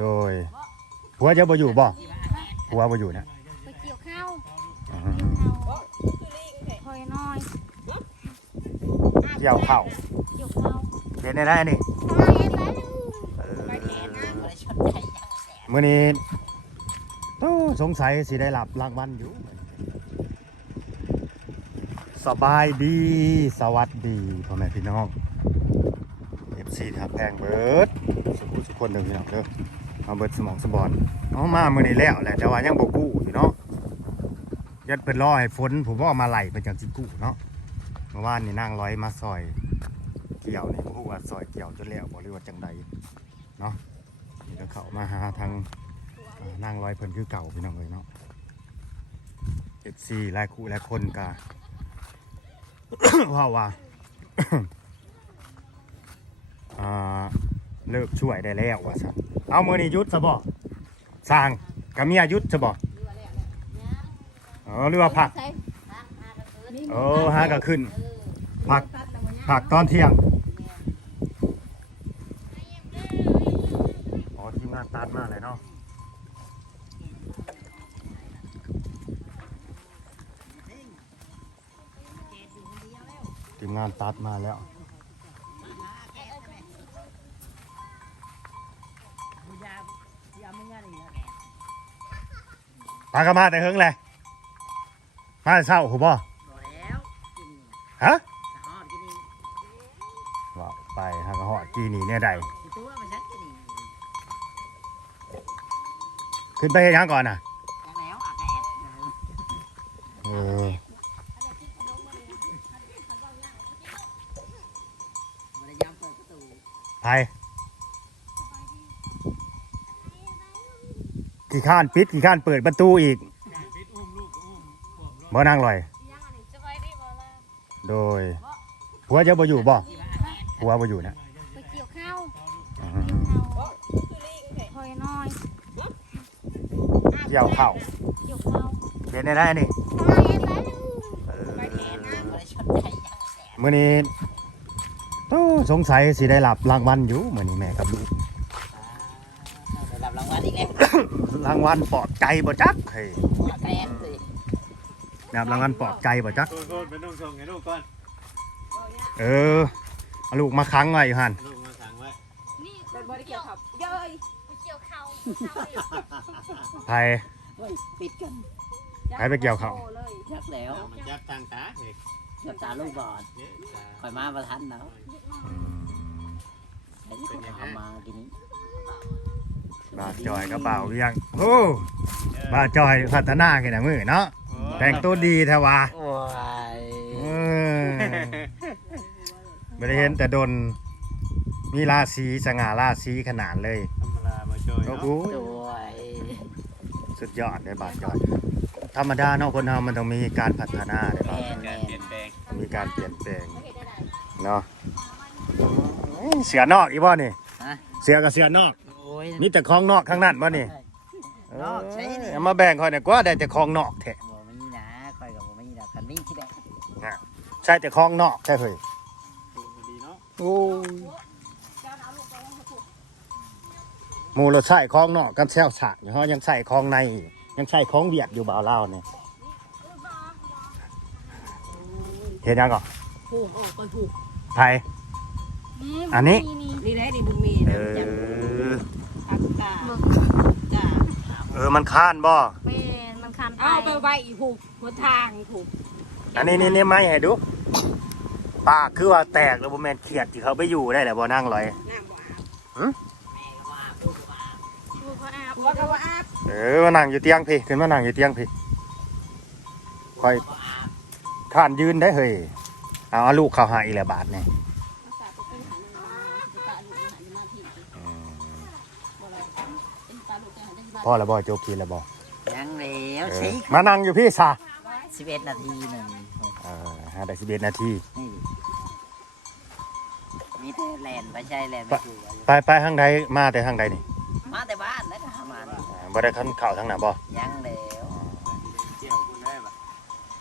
โดยผัวจะบ่อยู่บ่ผัวบ่อยู่นะไปเกี่ยวข้าวอืมคอยน้อยเกี่ยวข้าวเกี่ยวข้าวเป็นได้นี่ตายแล้วลูกเออมื้อนี้โอ้สงสัยสิได้รับรางวัลอยู่ สบายดี สวัสดีพ่อแม่พี่น้อง FC ทับแพงเบิร์ดสุขุสุขคนเดิมพี่น้องเด้อ เอาเบิดสมองสบอนเอามามื้อนี้แล้วแหละแต่ว่ายังบกู้อยู่เนาะยัดเป็นรอให้ฝนผมว่ามาไหลไปจังสิกู้เนาะเมื่อวานนี่นั่งร้อยมาซอยเกี่ยวนี่บ่ฮู้ว่าซอยเกี่ยวจนแล้วบ่หรือว่าจังใดเนาะนี่ก็เข้ามาหาทางเอ่งร้อยเพิ่นคือเก่าพี่น้องเลยเนาะ FC หลายคู่หลายคนก็ว่าว่าเลิกช่วยได้แล้วว่าซั่น เอามื้อนี้หยุดซะบ่สร้างกับเมียหยุดซะบ่เออหรือว่าพักใส่เออหาก็ขึ้นพักพักตอนเที่ยงอ๋อทีมงานตัดมาเลยเนาะทีมงานตัดมาแล้ว ปลากระมาแต่เฮิงเลยมาแต่เช้าหูบ่แล้วฮะหอมกินนี่ว่าไปหากระหอดกีนี่เนี่ยใดตัวมันชักกินนี่ขึ้นไปเฮ็ดหยังก่อนน่ะยังแล้วอะแกเออมันยามเปิดประตูไป กี่ข้านปิดกี่ข้านเปิดประตูอีกบ่นั่งลอยสบายดีบ่ล่ะโดยผัวจะบ่อยู่บ่ผัวบ่อยู่นะไปเกี่ยวข้าวอืมคอยน้อยเกี่ยวข้าวเกี่ยวข้าวเป็นได้ได้นี่ตายแล้วลูกเออมันชดใจยังแกมื้อนี้โอ้สงสัยสิได้รับรางวัลอยู่มื้อนี้แม่กับลูกางวัลปลอบใจบ่จักเฮ้ยแกนสิได้รับรางวัลปลอบใจบ่จักโทษโทษเป็นนุ่งส่งไงลูกก่อนเออเอาลูกมาค้างไว้อยู่หั่นลูกมาสั่งไว้นี่คนบ่ได้เกี่ยวข้าวเย้ยไปเกี่ยวข้าวไผเฮ้ยปิดกันไผไปเกี่ยวข้าวชักแล้วเอามันจับทางตาเฮ้ยน้ำตาลูกบอดเนี่ยตาคอยมาประทันแล้วอืม ไอ้ที่คนเอามากินนี้ บาดจอยกระเป๋าเวียงโอ้บาดจอยพัฒนาขึ้นนะมือเนาะแต่งตัวดีแท้วะโอ้ยเออไม่ได้เห็นแต่ดนมีราศีสง่าราศีขนาดเลยธรรมดามาโจยโอ้เนาะโหด้วยสุดยอดเลยบาดจอยธรรมดาเนาะคนเรามันต้องมีการพัฒนาเลยแม่บาดแม่เปลี่ยนแปลงมีการเปลี่ยนแปลงเนาะอื้อเสือนอกอีบ่นี่ฮะเสือกับเสือนอกโอ้ ยมีแต่ของนอกข้างนั้นบ่นี่นอกใช่นี่เอามาแบ่งคอยหน่อยกว่าได้แต่ของนอกแท้บ่มีนะคอยกับบ่มีนะคันนี้ที่แบบใช่แต่ของนอกแท้เฮ้ยดีเนาะโอ้หมูเราใส่ของนอกกันแซวฉากเขายังใส่ของในอีกยังใส่ของเวียดอยู่บ่าวเล่าวเนี่ยเห็นยังก่อนผูกโอ้ก็ถูกไทยอันนี้ นี่แหละนี่บุญมีเอนะจังอ ผักกาจ้าเออ มันค้านบ่เป็นมันคันไปเอาไปไว้อีกผูกหัวทางผูกอันนี้นี่นี่ไม่ให้ดูปากคือว่าแตกแล้วบ่แม่นเขียดที่เขาไปอยู่ได้แหละบ่นั่งลอย น้ำบ่อาบลูกเขาอาบหัวก็ว่าอาบเออมานั่งอยู่เตียงพี่ขึ้นมานั่งอยู่เตียงพี่คอยข้านยืนได้เฮ้ยเอาเอาลูกเขาหาอีกแล้วบาทเนี่ พ่อแล้วบ่โจกกินแล้วบ่ยังแล้วเอสิอมานั่งอยู่พี่ซะสิบเอ็ดนาทีหนึ่งเออหาได้สิบเอ็ดนาทีนี่มีแต่แลนไปใช่แลนไปอยู่ไปไปทางใดมาแต่ทางใดนี่ มาแต่บ้านแล้วก็หามานี่อ่าบ่ได้ขันเข่าทางไหนบ่ยังแล้วเกี่ยวคุณได้ปะ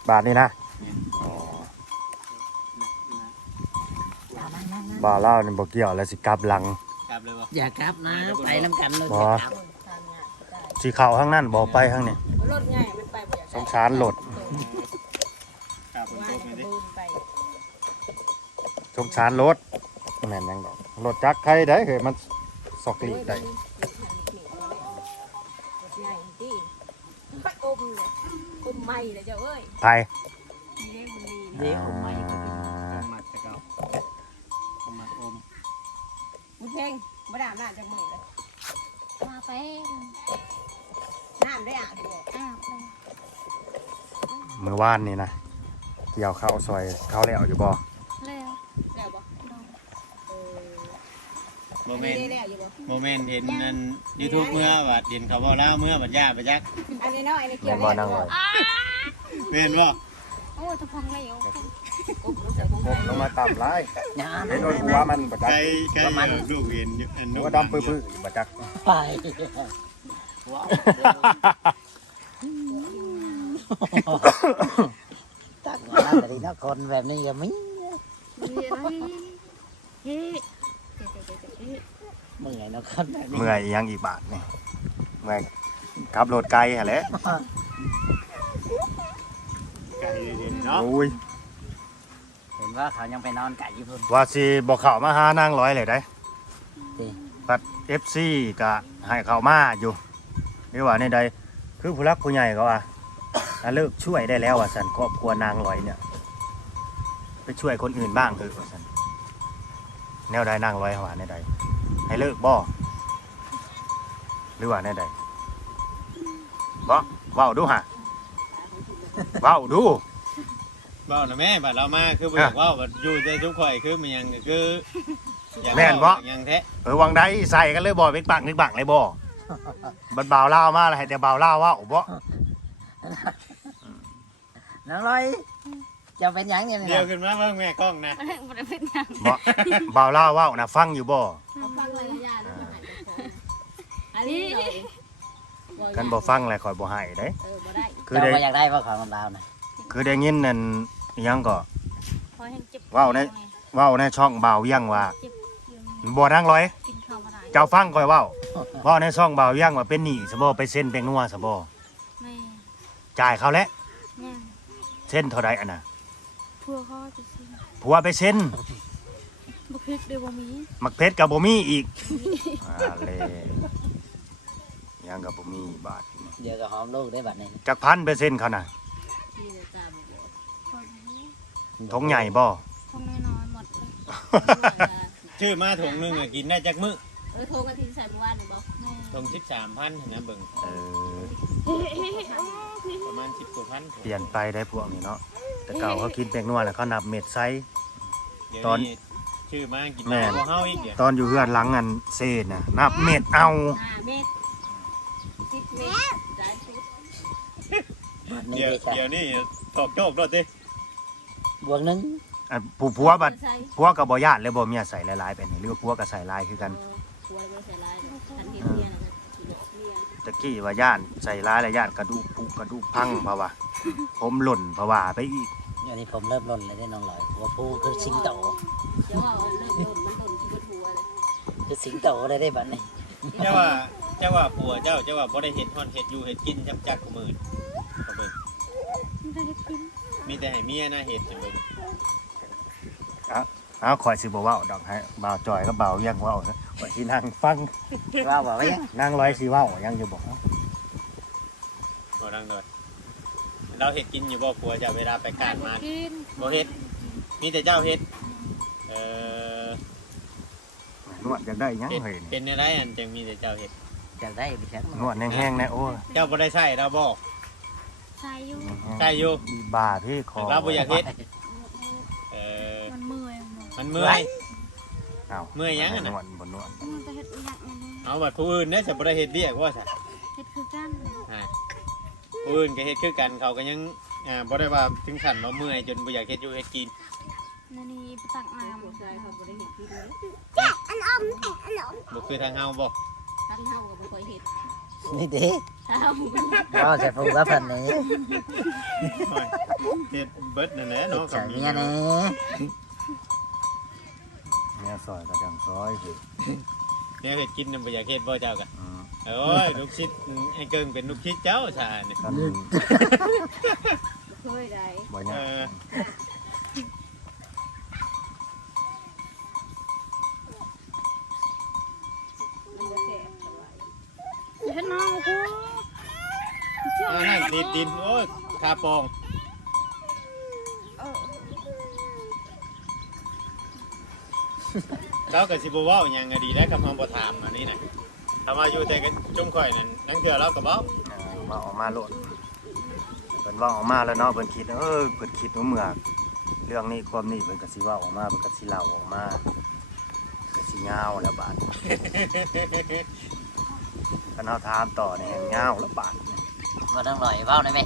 บาทนี่นะอ๋อบ่าวเล่านี่บ่เกี่ยวแล้วสิกลับหลังกลับเลยบ่อย่ากลับนะไปน้ำกันเลยบ่อย่ากลับ สีขาวข้างนั่นบ่ไปข้างนี้รถง่ายมันไปบ่อยากสงสารรถครับผมว่าตกจะเลยดิบูนไปสงสารรถแม่นยังดอกรถจักรใครได้เคยมันสอกลีได้รถง่ายดิไปอมเลยอมไม่เลยเจ้าเอ้ยไปนี่มันนี่เดี๋ยวไม่อ่ามัดตะเกามัดอมมึงเพลงมาด่าด่าจากมือเลยมาไป น้ำได้อ่านบอกอาบเลยมือวานนี่นะเกี่ยวข้าวซอยข้าวแล้วอยู่บ่เร็วแล้วบ่โดนเออโมเมนได้ต์แล้วอยู่บ่โมเมนต์เห็นนั่นยูทูบเมื่อว่าดินเขาบ่แล้วเมื่อบัดย่าไปจักอันนี้น้อยนี่เกี่แม่ยวนบ่นั่งเลยแม่นบ่โอ้ทุกคนเลยโอ้ผมลงมาต่ำไรอย่าเห็นโดนหัวมันบ่จักใกล้ใกล้ลูกเห็นอยู่อันหัวดำปื้อๆบ่จักไปว้าว ตักมาแต่ดีนะคนแบบนี้ก็มีเฮ้ยเมื่อยนะคนแบบนี้เมื่อยอีหยังอีกบาทนี่เมื่อยขับรถไกลหั่นแหละไกลเลยเนาะโอ้ยเห็นว่าเขายังไปนอนไก่ญี่ปุ่นว่าสิบ่เข้ามาหานางร้อยเลยได้จริงปัด FC ก็ให้เข้ามาอยู่ หรือว่าในใดคือผู้รักผู้ใหญ่ก็ว่าอะเลิกช่วยได้แล้วว่าซั่นครอบครัวนางร้อยเนี่ย ไปช่วยคนอื่นบ้างเถอะว่าซั่นแนวใดนางร้อยว่าในใดให้เลิกบ่หรือว่าในใดบ่เว้าดูฮะเว้าดูเว้านะแม่บัดเรามาคือบ่อยากเว้าบัดอยู่ใจทุกข่อยคือมันยังคืออยากแม่นบ่เว้ายังแท้เออวังใดใส่กันเลยบ่เป็นปักนึกบักเลยบ่ บัดบ่าวเล่าวมาแล้วให้แต่บ่าวเล่าวเว่าบ่น้องลอยจะเป็นหยังเนี่ยเดี๋ยวนะขึ้นมาเบิ่งแม่กล้องนะมันเป็นยังบ่บ่าวเล่าวเว่านะฟังอยู่บ่เอาฟังเลยยาแล้วมาหายอันนี้กันบ่ฟังแล้วข่อยบ่ให้เด้เออบ่ได้คือเจ้าได้ก็อยากได้ว่าของของเรานะคือได้ยินนั่นอิหยังก็พอเห็นเจ็บว้าวเนี่ยเว้าในช่องบ่าวเวียงว่าเจ็บเยอะบ่นางร้อยกินข้าวมาได้เจ้าฟังข่อยเว้าเว้าในช่องบ่าวเวียงว่าเป็นหนี้ซะบ่ไปเซ็นแปลงนัวซะบ่แม่จ่ายเขาแล้วเนี่ยเซ็นเท่าใดอันน่ะพัวเขาจะซื้อผัวไปเซ็นบุพริกเดวมีมักเพชรก็บ่มีอีกอ่าเลยอิหยังก็บ่มีบาทเดี๋ยวก็หอมลูกได้บัดนี้จักพันเปอร์เซ็นต์เขาน่ะนี่เลยตามบอกคนนี้ทงใหญ่บ่คงน้อยๆหมดเลย ชื่อมาถุงหนึงอะกินได้จักมื้อ เออโทรกันทีใส่เมื่อวานนี่บอกแม่ถุง13,000นะเบิ่งเออประมาณ10กว่าพันเปลี่ยนไปได้พวกนี้เนาะแต่เก่าเขากินแป้งนัวแล้วเขานับเม็ดไซส์ เดี๋ยวตอนนี้ชื่อมากินแม่แม่เฮาอีกเดี๋ยวตอนอยู่เฮือนหลังอันเซนน่ะนับเม็ดเอาห้าเมตรสิบเมตรได้ชุดบัดนี้เดี๋ยวได้จ้ะเดี๋ยวนี้ถอกโจกรถดิบวกหนึงอันผู้ผัวบัดใส่ผัวก็บ่ญาติเลยบ่เมียใส่หลายๆไปนี่หรือว่าผัวก็ใส่หลายคือกันหัวเราใส่ลายทันทีเมียนะเมียตะกี้ว่าญาติใส่หลายแล้วญาติกระดูกผุกระดูกพังเพราะว่าผมหล่นเพราะว่าไปอีกเดี๋ยวนี้ผมเริ่มร่นเลยได้น้องลอยหัวผู้คือสิงโตเดี๋ยวว่าเริ่มต้นมันต้นที่บนหัวเลยคือสิงโตเลยได้บัดนี้เจ้าว่าเจ้าว่าผัวเจ้าเจ้าว่าบ่ได้เฮ็ดฮอนเฮ็ดอยู่เฮ็ดกินจักจักกว่ามื้อก็เบิ่งไม่ได้กินมีแต่ให้เมียนะเฮ็ดจังเบิ่ง เอาข่อยสิบ่เว้าดอกให้บ่าวจอยก็บ่าวเวียงเว้าซะข่อยสินั่งฟังว่าบอกว่ายังนั่งร้อยสิเว้ายังอยู่บ่บ่ดังโดดเราเฮ็ดกินอยู่บ่ผัวเจ้าเวลาไปการมากินบ่เฮ็ดมีแต่เจ้าเฮ็ดเอ่อนวดอยากได้หยังเฮ็ดเฮ้ยเป็นอะไรอันจังมีแต่เจ้าเฮ็ดจะได้ไปแชมป์นวดแห้งๆนะโอ้ยเจ้าบ่ได้ใช้เราบ่ใส่อยู่ใช่อยู่อีบ้าที่คอเราบ่อยากเฮ็ดเอ่อมันเมื่อยหมดมันเมื่อยอ้าวเมื่อยยังอะนน่ะวดบ่นวดมันจะเห็ดอยากไงเลยเอาบัดผู้อื่นเด้จะบ่ได้เฮ็ดเรียกว่าซะเห็ดคือกันผู้อื่นก็เฮ็ดคือกันเขาก็ยังอ่าบ่ได้ว่าถึงขั้นว่าเมื่อยจนบ่อยากเฮ็ดอยู่เฮ็ดกินนานี่ไปตักน้ำหัวใจเขาบ่ได้เห็นที่เลยบ่คือทางเฮาบ่ทั้งเฮากับบ่เคยเห็นนี่เด้เฮาก็จะพูดว่าเพิ่นนี่เฮ็ดเบิดนั่นแหละเนาะใส่ก็มีเมียนี่เนี่ ยซอยกระจังซอยสิแนวเฮ็ดกินน่ะบ่อยากเฮ็ดบ่เจ้าก็อืมโอ้ยลูกชิดไอ้เกิงเป็นลูกชิดเจ้าชาเนี่ยคันเคยได้บ่เอยากอ มันบ่แซ่บเท่าไหร่เฮ็ดน้องกูเอานั่นติดดินโอ้ยคาปอง เออ เจ้าก็สิบ่เว้าหยังก็ดีได้คำเฮาบ่ถามอันนี้น่ะถ้าว่าอยู่แต่กันจุ่มข่อยนั่นทั้งเทื่อเราก็เว้าเออมาออกมาโลดเพิ่นเว่าออกมาแล้วเนาะเพิ่นคิดเออเพิ่นคิดว่าเมื่อเรื่องนี้ความนี้เพิ่นก็สิเว้าออกมาเพิ่นก็สิเล่าออกมาก็สิยาวแล้วบาดคันเฮาถามต่อนี่แฮงยาวแล้วบาดบ่ต้องลอยเว้าได้ไหม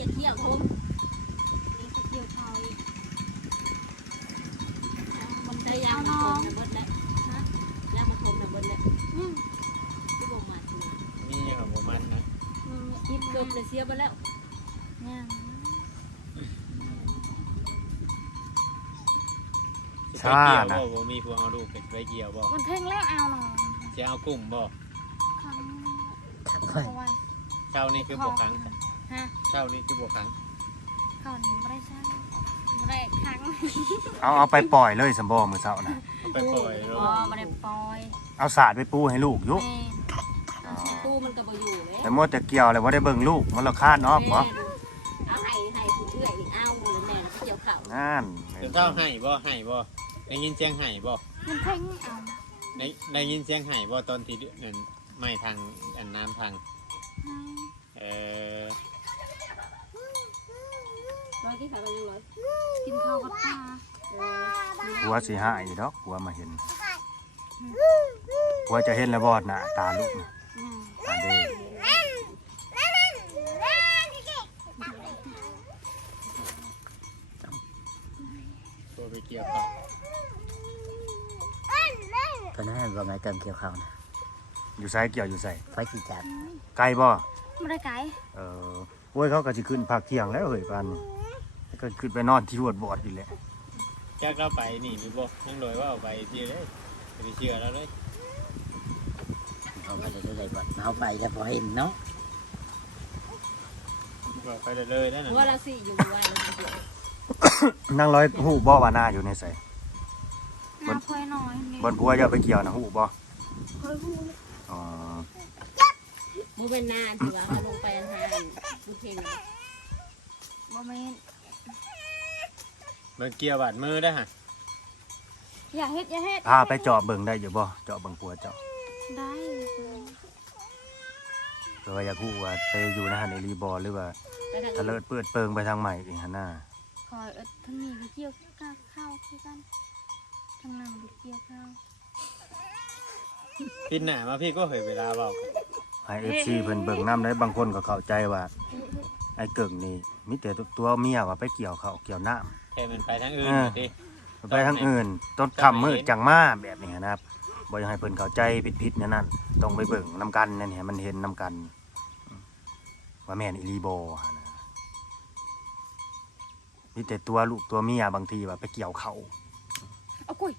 อ่าอย่าเที่ยวทุ่มนี่ก็เกี่ยวเขาอีกมันได้ยางมาทมนะเบิดแล้วฮะยางมาทมนะเบิดแล้วอืมที่บ่มาถึงมีหยังของบ่มันนะอืมกินดมเลยเสียไปแล้วเนี่ยสิไปเกี่ยวบ่บ่มีผู้เอาลูกไปไปเกี่ยวบ่มันเพ่งแล้วเอาหนอนสิเอากุ้งบ่ครั้งขังเอาไว้ไว้เช้านี่คือบ่ครั้งฮะ เช้านี่คือบ่ครั้งเขานี่ไม่ได้ใช่ไม่ได้ครั้งเอาเอาไปปล่อยเลยสมบ่มื้อเช้านะเอาไปปล่อยโลอ๋อกไม่ได้ปล่อยเอาสาดไปปูให้ลูกอยู่แม่เอาใส่ตู้มันก็บ่อยู่เลยแต่มัวแต่เกี่ยวเลยบ่ได้เบิ่งลูกมันละคาดเนาะบ่เอาให้ให้ผู้เอื้อยอีกเอาเลยแม่ไปเกี่ยวข้าวนั่นเดี๋ยวเช้าให้บ่ให้บ่ได้ยินเสียงให้บ่มันเพ่งเอาได้ได้ยินเสียงให้บ่ตอนที่เดือนนั่นไม่ทางอันน้ำทางให้เออ ร้อย ที่ขายไปยังร้อยกินข้าวกับปลาเออหัวสิหายดอกหัวมาเห็นหัวจะเห็นแล้วบ่หน้าตาลูกน่ะอืมตาเด้ตัวไปเกี่ยวข้าวเพิ่นให้บ่ไงเติมเกี่ยวข้าวนะอยู่ไสเกี่ยวอยู่ไสไฟสิจัดไกลบ่ไม่ได้ไก่เออโอ้ยเขาก็สิขึ้นภาคเที่ยงแล้วเฮ้ยปานนี้ ก็ขึ้นไปนอนที่รวดบอดอีกแหละแจ็คเราไปนี่หรือบ่ยังโดยว่าเอาไปที่เลยไปเชื่อแล้วเลยเอาไปเรื่อยๆก่อนเอาไปแล้วพอเห็นเนาะบอกไปเลยๆนั่นว่าน่ะเราสิอยู่ไว้เราสินั่งร้อยหูบ่ว่าหน้าอยู่ในไสน้ำพลอยน้อยนี่บนผัวจะไปเกี่ยวนะหูบ่พลอยหูอ๋อบ่เป็นนานที่ว่าเขาลงไปอันหานผู้เทงบ่แม่น มันเกี่ยวบาดมือได้อฮะอย่าเฮ็ดอย่าเฮ็ดพาไปเจาะเบิ่งได้อยู่บ่เจาะเบิ่งผัวเจาะได้หรือว่าอยากฮู้ว่าไปอยู่ในหันอีหลีบ่หรือว่าไปทางทะเลิดเปิดเปิงไปทางใหม่อีกหั่นน่ะคอยเอิดทั้งนี้ไปเกี่ยวข้าวคือกันทั้งนั้นไปเกี่ยวข้าวพินหน้ามาพี่ก็เคยเวลาเว้าให้ FC เพิ่นเบิ่งนํได้บางคนก็เข้าใจว่าไอ้เกิ่งนี่มีแต่ตัวเมียว่าไปเกี่ยวเขาวเกี่ยวน้ำ แค่มันไปทางอื่นอ่าน่ะติไปทางอื่นต้นค่ำมืดจังมาแบบนี้นะครับบ่อยากให้เพิ่นเข้าใจผิดๆนั่นนั่นต้องไปเบิ่งนํกันนั่นให้มันเห็นนํกัน ว่าแม่นอีหลีบ่หั่นน่ะมีแต่ตัวลูกตัวเมียบางทีว่าไปเกี่ยวเขาเอากุ้ย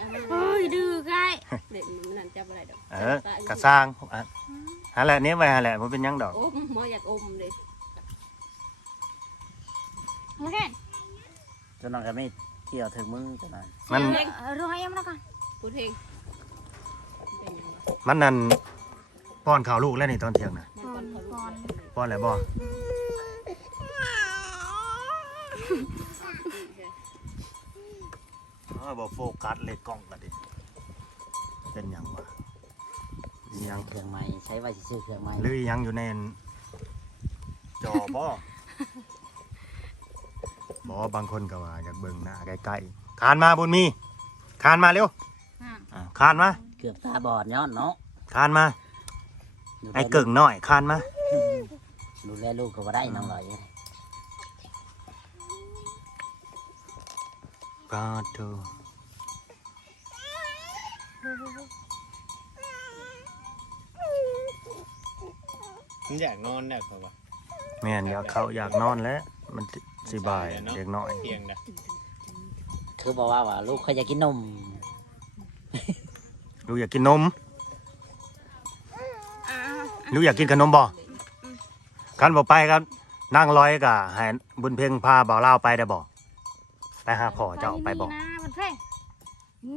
อันนั้นเฮ้ยดื้อไก่เด็กมันนั่นจับอะไรดอกเออกระสร้างอะหาแหละเนี้ยไว้หาแหละบ่เป็นหยังดอกโอ้หมออยากอมเลย โอเคจนน้องก็ไม่เกี่ยวถึงมือจังนั้นมันเออรอให้เอ็มแล้วกันผู้เทงเป็นยังไงมันนั่นป้อนข้าวลูกแล้วนี่ตอนเที่ยงน่ะมันก่อนเขาลูกป้อนแล้วบ่เออบ่โฟกัสเลยกล้องก็ดิเป็นหยังวะอีหยังเครื่องใหม่ใช้ไว้สิซื้อเครื่องใหม่หรืออีหยังอยู่ในจอบ่ บ่บางคนก็ว่าอยากเบิ่งหน้าใกล้ๆคานมาบุญมีคานมาเร็วอะอะคานมาเกือบตาบอดย้อนเนาะคานมาดูแลไอ้เกิ่งน้อยคานมาดูแลลูกก็บ่ได้น้องลอยกาโตมันอยากนอนเนี่ยเขาว่า แม่นอยากเข้าอยากนอนแล้วมันสิ บ่ายเด็กน้อยเพียงนะคือบอกว่าว่าลูกเขาอยากกินนม ลูกอยากกินนมอ่าลูกอยากกินขนมบ่คันบ่ไปครับนั่งร้อยก็ให้บุญเพ่งพาบ่าวเล่าวไปได้บ่ไปหาพ่อเจ้าไปบ่นี่นะมันเพ่ง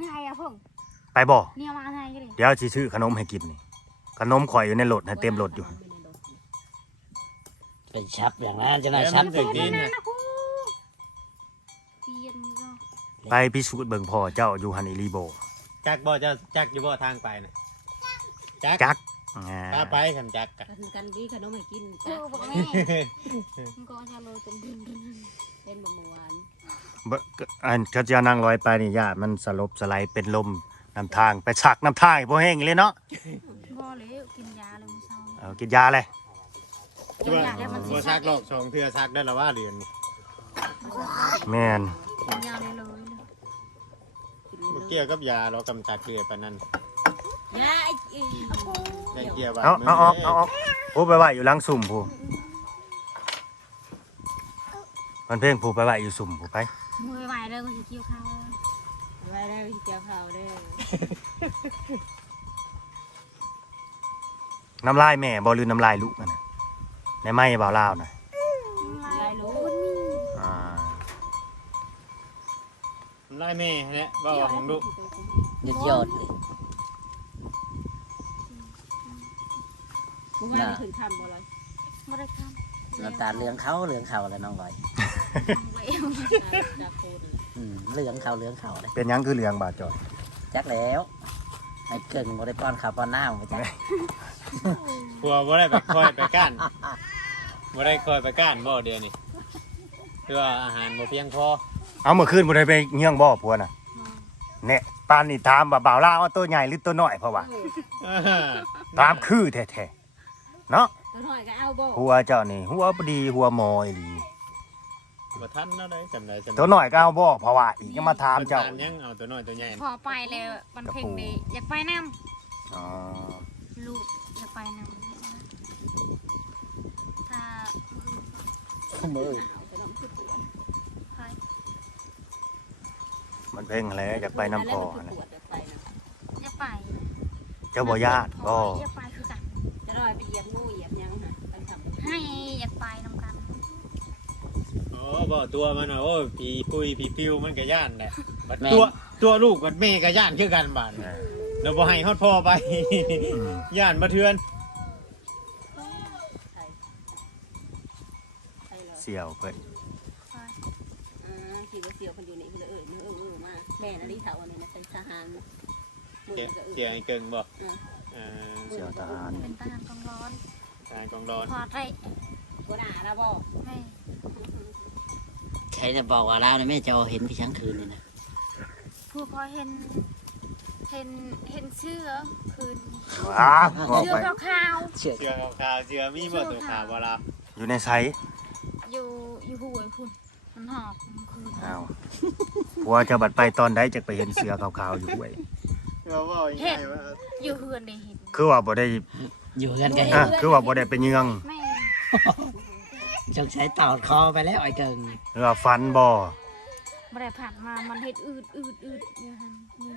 ไงอะเพ่งไปบ่เนี่ยมาไงกันดิเดี๋ยวสิซื้อขนมให้กินนี่ขนมข่อยอยู่ในรถให้เต็มรถอยู่เป็นชับอย่างนั้นจะนายแล้วชัมับนถึงดินนะ เปลี่ยนก็ ไปพิสูจน์เบิ่งพ่อเจ้าอยู่หันอีหลีโบจักบ่เจะจักอยู่บ่ทางไปนะจักจักอ่าพาไปคันจักกะ กันกันดีขนมให้กินเอจ้ะอบอกแม่มันก็จะโรยเป็นดินเป็นบะหมวนเบิ่งอันเขาจะนั่งร้อยไปนี่ญาติมันสลบสไลด์เป็นลมนำทางไปชักน้ำทางให้บ่แห้งเลยเนาะบ่เลยกินยาเลยมื้อเช้าเอากินยาเลยกินยาแล้วมันสิบ่ซักหรอกสองเทื่อซักได้ละว่าเดือนนี่แม่นกินยาเลยเลย เลยบ่เกี่ยวกับยาเรากำจัดเกลือปานนั้นยาไอ้อีได้เกี่ยวว่าเอาเอาเอาเอาเอาผู้ไปไหวอยู่หลังสุ่มผู้มันเพ่งผู้ไปไหวอยู่สุ่มผู้ไปมือไหวเลยก็จะเกี่ยวข้าวเลยไว้ได้เจ้าข้าวได้น้ำลายแม่บ่ลืมน้ำลายลูกนั่นน่ะในไม้บ่าวลาวน่ะ ไล่แม่เนี่ยว่าว่าของลูกหยุดยอดเลยมึงว่าถึงทำบ่เลยไม่ได้ทำน้ำตาเหลืองเขาเหลืองเขาแล้วน้องลอยทำไว้จากโคตรอืมเหลืองเขาเหลืองเขาเลยเป็นหยังคือเหลืองบาดจอยจักแล้วไอ้เกิงบ่ได้ป้อนข้าวป้อนน้ำมาจักผัวบ่ได้ไปคอยไปก้านบ่ได้คอยไปก้านบ่เดียวนี่เพื่ออาหารบ่เพียงพอ เอาเมื่อคืนบ่ได้ไปเงี้ยงบ่ผัวน่ะแน่ปานนี่ถามว่าบ่าวลาวว่าตัวใหญ่หรือตัวน้อยเพราะว่าถามคือแท้ๆเนาะตัวหน่อยก็เอาบ่หัวเจ้านี่หัวบ่ดีหัวหมออีหลีบ่ทันเนาะได้จำได้จำได้ตัวน้อยก็เอาบ่เพราะว่าอีกยังมาถามเจ้าพิ่นยังเอาตัวน้อยตัวใหญ่พอไปเลยมันเพ่งดีอยากไปน้อ๋อำลูกอยากไปน้ำถ้ามือ ใคร มันเพ่งแหล้วอยากไปน้ำพอนะนะอยากไปเจ้าบ่ญาติบ่อยากไปคือกันจะรอยไปเหยียบงูเหยียบยังฮะไปทำให้อยากไปน้ำกันโอ้บ่ตัวมันน่ะโอ้ยผีปุยผีปิวมันก็ย่านแหละบัดตัวตัวลูกบัดแม่ก็ย่านคือกันบาดเออแล้วบ่ให้ฮอดพ่อไปอืมย่านมาเทือนไปเลยเสี่ยวเพิ่น อ่าขี่รถเสียวคนอยู่นี่คนเออเออเอ อมาแม่นาฬิเถาอันนี้นะเป็นทหารมือเสียก็เอเสียอไอ้เกิงบ่เออเสี่ยวทหาร เป็นทหารกองร้อนทางกองร้อนพอได้กูด่าแล้วบ่ไม่ใครจะบอกว่าเราเนี่ยแม่จะเห็นพี่ช้างคืนนี่นะผู้พอเห็น เห็นเห็นเสื้อคืนว้าวบอกเสื้อไปขาวเชื่อเสือขาวๆเสือมีบ่ตัวขาวบ่ล่ะอยู่ในไซส์ๆอยู่อยู่หัวคุณ มันหอบคืนอ้าวผัวเจะบัดไปตอนใดจะไปเห็นเสือขาวๆอยู่ห้วย เราว่าง่ายว่าอยู่เฮือนได้เห็นคือว่าบ่ได้อยู่กันก็เห็อะนคือว่าบ่ได้ไปเยืองไม่จงใช้ตอดคอไปแล้วไอ้เกิงหรือว่าฟันบ่ไม่ได้ผ่านมามันเห็ดอืดอืดอืดอยู่หันนี่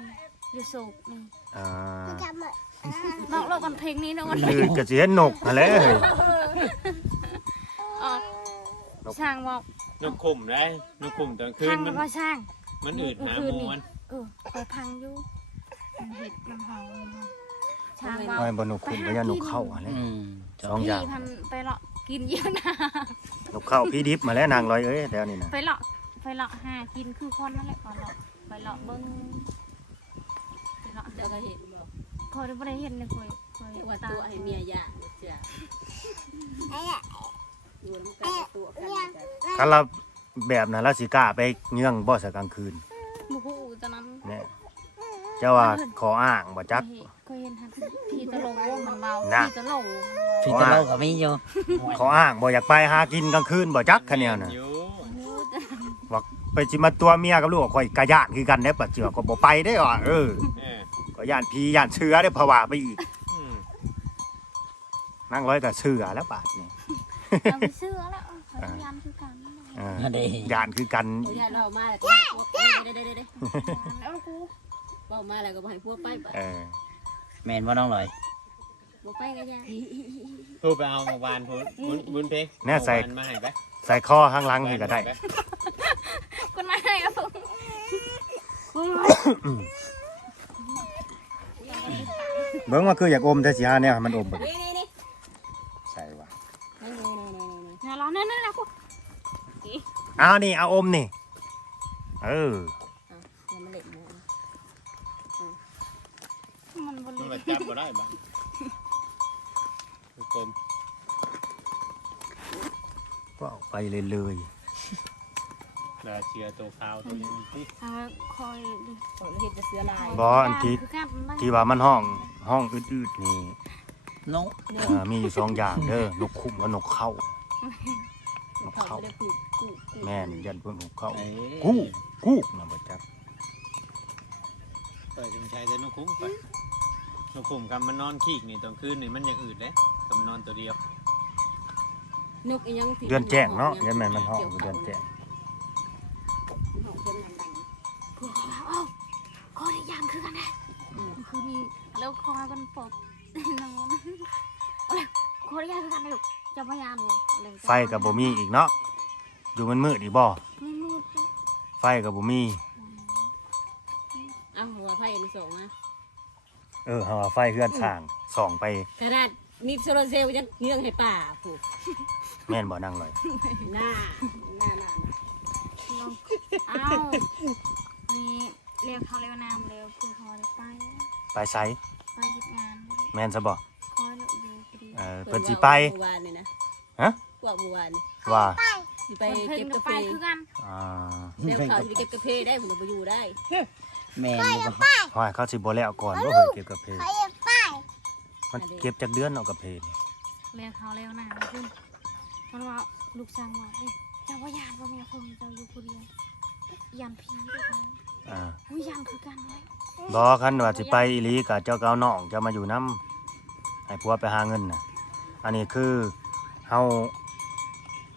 อยู่โศกนี่อ่านอกโลกกันเพลงนี้นะวันลืดก็สิเห็นนกหั่นแหละเฮ้ยออก ช่างบอกนกขุ่มได้นกขุ่มตอนคืพันงมันว่าช่าง มันอืดหาหมูมันเออคอยพังอยู่มันเห็ดมันหอมช่างว่าไว้บ่นกขุนก็อย่านกเข้าหั่นแหละอืมสองอย่าง พี่พันไปเลาะกินเยอะนะ นกเข้าพี่ดิบมาแล้วนางลอยเอ้ยแล้วนี่นะไปเลาะไปเลาะหากินคือคนนั่นแหละก่อนเลาะไปเลาะเบิ้งไปเลาะเจ้าก็เห็นบ่คอยไม่ได้เห็นเลยคอยคอยว่าตาตัวให้เมียยาเจ้า อยู่น้ำกันตัวกันจ้ะถ้าเราแบบนั้นเราสิกล้าไปเยืองบ่สักกลางคืนหมูหูตอนนั้นเนี่ยเจ้าว่าขออ้างบ่จัก เคยเห็นทันพี่ตะโลมันเมาน่ะพี่ตะโลฟิตโลก็มีอยู่ขออ้างบ่อยากไปหากินกลางคืนบ่จักคะแนนน่ะอยู่ไปสิมาตัวเมียกับลูกข่อยกะย่านคือกันเด้อปัจเจือก็บ่ไปได้อะเออเออก็ย่านผีย่านเชื้อได้อภาวะไปอีกอืมนั่งร้อยก็เชื้อแล้วบาดนี่ เราไปเสื้อแล้วพยายามคือกันเออนั่นเองยานคือกันเขาญาติเรามาแล้วก็ให้พวกเด้เด้เด้เด้แล้วกูเว้ามาแล้วก็บ่ให้พวกไปไปเออแมนว่าน้องลอยบ่ไปก็ย่าพูดไปเอาเมื่อวานพูดบุญเพลงเนี่ยใส่มื่อวานมาให้ไปใส่คอข้างหลังนี่ก็ได้คนมาให้เอาเบิ่งว่าคืออยากอมแต่สิหาแนวให้มันอมเบิ่งนี่นี่นี่ใส่ว่ะ นี่นี่นี่นี่นี่อย่าร้อนนั่นนั่นนะกูเอานี่เอาอมนี่ เอออะอย่ามาเล่นนะมันบมันริแบบจับบ่ได้บ้างกลมก็เอาไปเลยเลยแล้วเชือตัวขาวตัวนี้ที่เอาคอยดิโอ้แล้วเฮ็ดแต่เสือลายบ่อันที่คือกันบ้างที่ว่ามันห้องห้องอืดๆนี่ น้องเอ่อมีอยู่สองอย่างเด้อนกคุ้มกับนกเข้าเขาไม่ได้ปลูกปลูกปลูกแม่นยันเพิ่นนกเข้าเอ้ยกู้กู้นะบ่จักเปิดจงใช้แต่นกคุ้มไปนกคุ้มกับมันนอนขี้นี่ตอนคืนนี่มันอย่างอื่นเลยกับนอนตัวเดียวนกอีหยังที่เดือนแจ้งเนาะยันแม่นมันห้องเดือนแจ้งห้องเพิ่นดังพวกเราเอ้าคอยยามคือกันนะคือนี่แล้วคอยมันปบนอน เอาเลยคอยยามคือกันนะลูกจะพยายามเลยเอาเลยไฟกับบ่มีอีกเนาะอยู่มันมืดอีกบ่ไม่มืดจ้ะไฟกับบ่มีๆเอ้าหัวไผ่อันส่งมาเออเฮาว่าไฟเฮือนสร้างส่องไปขนาดมีโซลาร์เซลล์ยังเงื่องให้ป่าปลูกแม่นบ่นั่งเลยหน้าหน้าหน้าลองเอ้านี่เรียกเขาเรียกนามเร็วคือคอยไปไปไสไปยึดงาน แม่นซะบ่คอยเราอยู่พอดีเออเพิ่นสิไป เมื่อวานนี่นะฮะว่าเมื่อวานนี่ว่าสิไปไปเก็เก็บบกาไปแฟคือกันอ่าแล้วเขาสิไปเก็บกาแฟได้ผมไปอยู่ได้แม่นบ่ห้อยเขาสิบ่แล้วก่อนบ่เคยเก็บกาแฟมันเก็บจากเดือนเอากาแฟนี่เรียกเขาเรียกนามคือมันว่าลูกสาวว่าเฮ้ยเจ้าว่ายานว่าแม่คนเจ้าอยู่คนเดียวยานผีด้วยกันอ่า อุ้ยยานคือกันเล ยบ่คันว่าสิไปอีหลีก็เจ้าก็เอาน้องเจะมาอยู่นํให้ผัวไปหาเงินน่ะอันนี้คือเฮา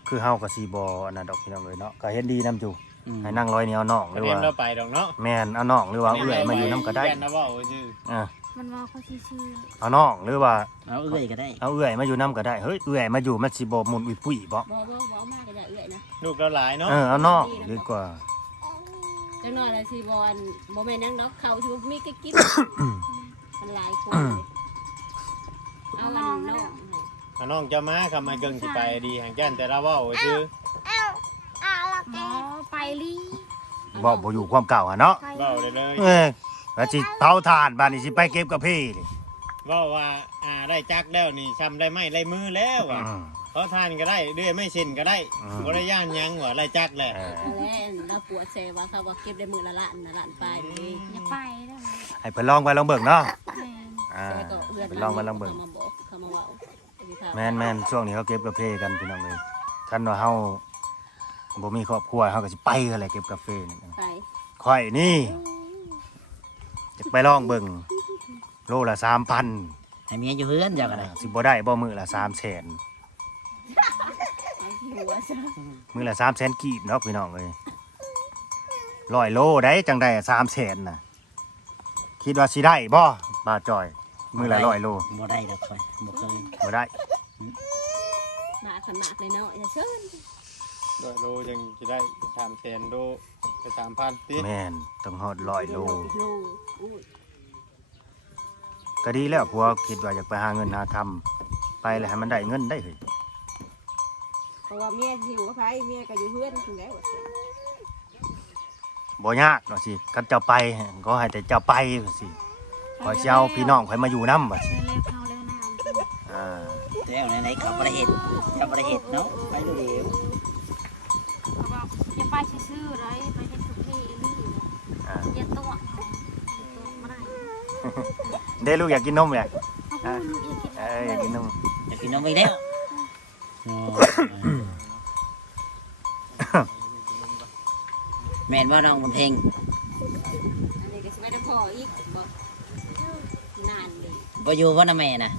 คือเฮาก็สิบ่อันนั้นดอกพี่น้องเอ้ยเนาะก็เฮ็ดดีนํอยู่อืมให้นั่งร้อยเหนียวน้องหคะรือแนนว่าเราไปดอกเนาะแม่นเอาน้องหรือว่าเอื้อยมาอยู่นํก็ได้แม่นนะว่าโอ้ยชื่ออ่ามันว่าเขาชื่อเอาน้องหรือว่าเอาเอื้อยก็ได้เอาเอื้อยมาอยู่นํก็ได้เฮ้ยเอื้อยมาอยู่มันสิบ่หมุนอุ้ยปุ้ยบ่บ่บ่บ่เอามากก็จะเอื้อยนะลูกเราหลายเนาะเออเอาน้องดีกว่า จังน้อยละสิบอลบ่แม่นหยังดอกเขาสิมีกิ๊กกิ๊กมันหลายคนเลยเอามันน้องเอาน้องเจะมาคำมาเกิงสิไปดีห่างกันแต่เราว่าโอ้ยชื่อหมอไปลีบ่บ่อยู่ความเก่าอะเนาะไปเว้าเลยเลยเออแล้วสิเผาถ่านบ้านนี่สิไปเก็บกาแฟนี่เว่าว่าอ่าได้จักแล้วนี่ช้ำได้ไหมได้มือแล้วว่ะอืม เขาทานก็ได้เรื่อยไม่ชินก็ได้อืมบริย่านหยังว่าไรจักแหละเออเอาแล้วเราปวดแซว่าเขาว่าเก็บได้มือละล้านละล้านไปนี่อย่าไปได้ไหมให้ไปลองไปลองเบิ่งเนาะแม่นอ่าแต่ก็เอื้อนไปลองไปลองเบิ่ง เขามาบอกเขามาเว้าแม่นแม่นช่วงนี้เขาเก็บกาแฟกันพี่น้องเลยคันว่าเฮาบ่มีครอบครัวเฮาก็สิไปกันแหละเก็บกาแฟนี่ไปค่อยนี่จะไปลองเบิ่งโลละ3,000ให้เมียอยู่เฮือนเจ้าก็ได้สิบ่ได้บ่มื้อละ300,000เอาที่ หัวซะมื้อละ300,000กีบเนาะพี่น้องเอ้ยร้อยโลได้จังได้300,000น่ะคิดว่าสิได้บ่บาจอย มื้อละร้อยโลบ่ได้ดอกค่อยบ่เคยบ่ได้หมาขันหมากเลยเนาะอย่าเชิญโดยโลยังจะได้สามแสนโลไปสามพันตีแม่นต้องฮอดร้อยโลโลอุ้ยก็ดีแล้วพวกคิดว่าอยากไปหาเงินหาทำไปแล้วให้มันได้เงินได้เฮ้ยเพ ราะว่าเมียสิอยู่กับไผเมียก็อยู่เพื่อนถึงแล้วว่าซั่นบ่ยากว่าสิกันเจ้าไปก็ให้แต่เจ้าไปว่าสิขอสิเอาพี่น้องข่อยมาอยู่นำว่าสิเรียกเขาเรียกนามอ่าแล้วไหนๆเขาบ่ได้เฮ็ดเขาบ่ได้เฮ็ดเนาะไปดูเดียวเขาบอกอย่าไปชื่อๆไรไปเห็นทุกที่นี่อ่าอย่าตัวตัวไม่ได้เด้ลูกอยากกินนมแหละเขาพูดลูกอย่ากิน เอ้ยอยากกินนมอยากกินนมอีกแล้ว แม่นว่าน้องบุญเพ็งอันนี้ก็สิไปได้พออีกบ่นานเลยบ่อยู่บ่นะแม่น่ะ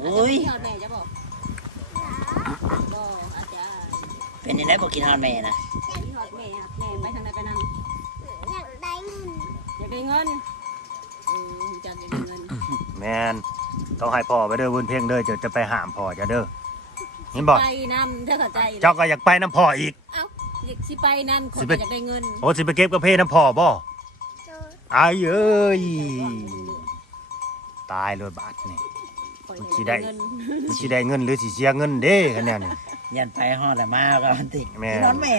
โอ้ยเที่ยวแม่จะบอกบ่อาจารย์เป็นยังไงบ่กินฮอดแม่นะมีหอดแม่อะแม่ไปทางไหนไปนั่งอยากได้เงินอยากได้เงินเออจันอยากได้เงินแมนต้องให้พ่อไปเด้อบุญเพ่งเด้อจะจะไปหามพ่อจะเด้อเห็นบ่ไปนำถ้าเข้าใจเจ้าก็อยากไปน้ำพ่ออีกเอ้าอยาก สิไปนั่นคสินไป อยากได้เงินโอ้สิไปเก็บกระเพาน้ำพ่อบ่โจอายเอ้ยตายเลยบาทนี่ ข่อยอยากสิได้เงินมันสิได้เงินหรือสิเสียเงินเด้คะแนนนี่ ยันไปฮอดแล้วมาก็มันติแม่ นอนแม่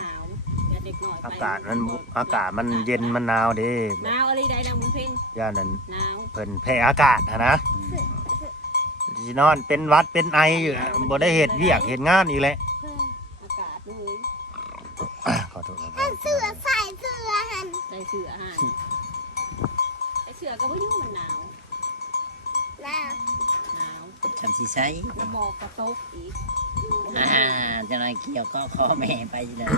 หนาวอย่าเด็กน้อยไปอากาศมันอากาศมันเย็นมันหนาวเด้หนาวอะไรใดนางบุญเพ็งย่านนั้นหนาวเพิ่นแพ้อากาศหั้นนะสินอนเป็นหวัดเป็นไออยู่บ่ได้เฮ็ดเวียกเฮ็ดงานอีกแหละอากาศเลย ขอโทษครับเสือใส่เสือหันใส่เสื้อห่านไอเสื้อก็บ่ยุ่งมันหนาวแล้วหนาวฉันสิใช้น้ำหมอกกระตกอีกอ่าจะนายเกี่ยวก็ขอแม่ไปเลย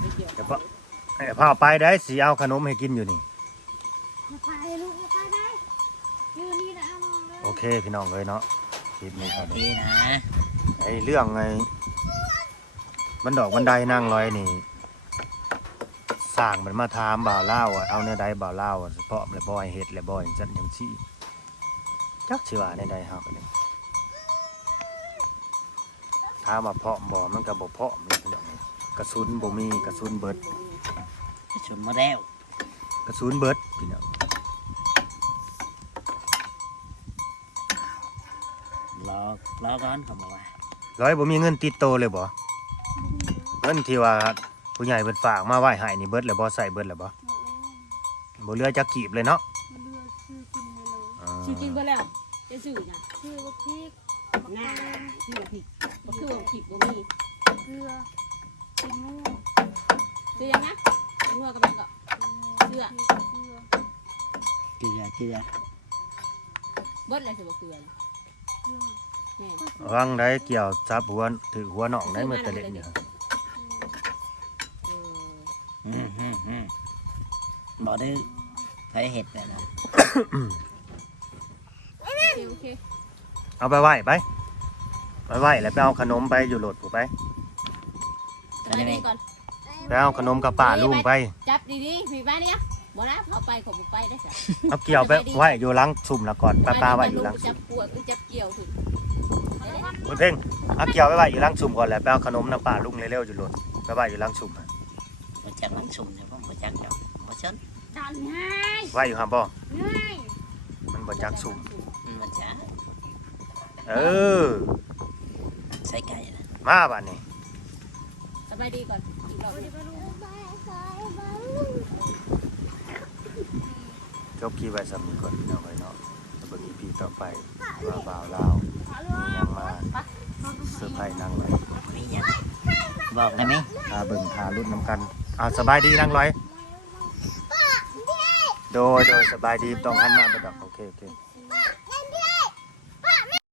ไม่เกี่ยวเดี๋ยวพ่อให้พ่อไปได้สิเอาขนมให้กินอยู่นี่ไปลูกไปได้ยืนนี่นะมองเลยโอเคพี่น้องเลยเนาะคลิปนี้ครับดีนะไอ้เรื่องไง บันดอกบันไดนั่งลอยนี่สร้างมันมาถามบ่าวเล่าวอะเอาเนื้อใดบ่าวเล่าวอะเฉพาะเลยบ่อยเฮ็ดเลยบ่อยจันจังซี่จักสิว่าในใดเฮาก็ได้ถามว่าเพาะบ่มันก็บ่เพาะเลยพี่น้องกระสุนบ่มีกระสุนเบิดชุนมาแล้วกระสุนเบิดพี่น้องรอรอก่อนเขาบอกว่าร้อยบ่มีเงินติดโตวเลยบ่ เงินที่ว่าผู้ใหญ่เพิ่นฝากมาไว้ให้นี่เบิดแล้วบ่ใส่เบิดแล้วบ่บ่เหลือจักกีบเลยเนาะมันเลือกชื่อกินเลยอ่าชื่อกินไปแล้วจะสื่อนะชื่อว่าพริกหน้าชื่อว่าผิดก็คือว่าผิดบ่มีเกลือกินงูซื้อยังนะงัวกับมันก็เสื้อเกลือเกลือเกลือเบิดอะไรสิบ่เกลือเกลือ แม่ระวังได้เกี่ยวจับหัวถือหัวน้องได้มื้อแตะเล็ดเนี่ย บอกดื้อไปเห็ดแบบนั้นโอเคโอเคเอาไปไหว้ไปไปไหว้แล้วไปเอาขนมไปอยู่โหลดผู้ไปสบายดีก่อน ไปเอาขนมกับป้าลุงไป จับดีๆมีบ้านนี่ยังบ่นะเอาไปขอบ่ไปได้จ้ะเอาเกี่ยวไปไหว้อยู่หลังซุ่มละก่อนป้าป้าไหว้อยู่หลังจัซุ่บมปวดหรือจับเกี่ยวถึงคุณเพ่งเอาเกี่ยวไปไหว้อยู่หลังซุ่มก่อนแล้วไปเอาขนมน้ำป้าลุงเร็วๆอยู่โหลดไปไหว้อยู่หลังซุ่มอะบ่ จักมันสุ่มเดี๋ยวผมบ่จักเจ้าบ่เชิญดันง่ายไหว้อยู่หามบ่ง่ายมันบ่จักซุ่มอืมบ่จักเออใส่ไก่นะมาบัดนี้สบายดีก่อนอีกรอบหนึ่งไปไปไปจบคลิปไว้สำนี้ก่อนเอาไว้เนาะแล้วเบิ่ง EP ต่อไปว่าบ่าวลาวมีหยังมาเซอร์ไพรส์นางไว้มีหยังบอกได้ไหม พาเบิ่งพารุ่นน้ำกัน อ่าสบายดีนางร้อย โดยโดยสบายดีต้องหันหน้าไปดอกโอเคโอเคไ